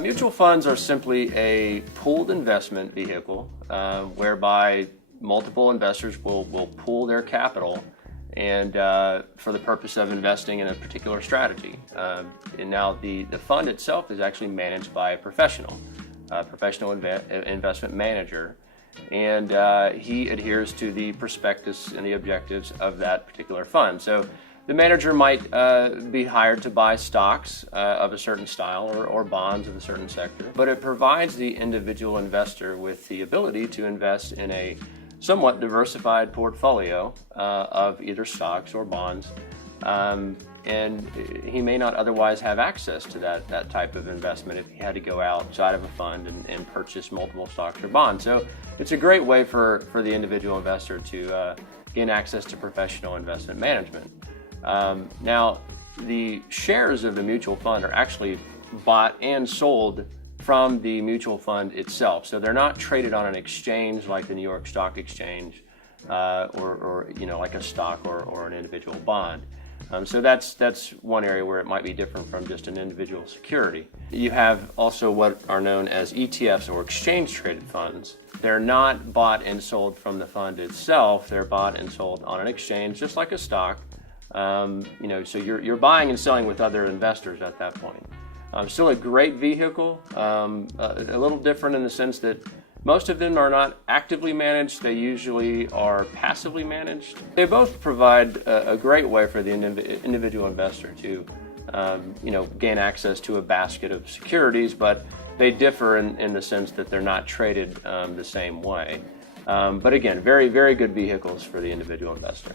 Mutual funds are simply a pooled investment vehicle whereby multiple investors will pool their capital and for the purpose of investing in a particular strategy. And now the fund itself is actually managed by a professional investment manager, and he adheres to the prospectus and the objectives of that particular fund. So the manager might be hired to buy stocks of a certain style or bonds of a certain sector, but it provides the individual investor with the ability to invest in a somewhat diversified portfolio of either stocks or bonds, and he may not otherwise have access to that type of investment if he had to go outside of a fund and purchase multiple stocks or bonds. So it's a great way for the individual investor to gain access to professional investment management. Now, the shares of the mutual fund are actually bought and sold from the mutual fund itself. So they're not traded on an exchange like the New York Stock Exchange or like a stock or an individual bond. So that's one area where it might be different from just an individual security. You have also what are known as ETFs, or exchange traded funds. They're not bought and sold from the fund itself. They're bought and sold on an exchange, just like a stock. So you're buying and selling with other investors at that point. Still a great vehicle, a little different in the sense that most of them are not actively managed. They usually are passively managed. They both provide a great way for the individual investor to gain access to a basket of securities, but they differ in the sense that they're not traded the same way. But again, very, very good vehicles for the individual investor.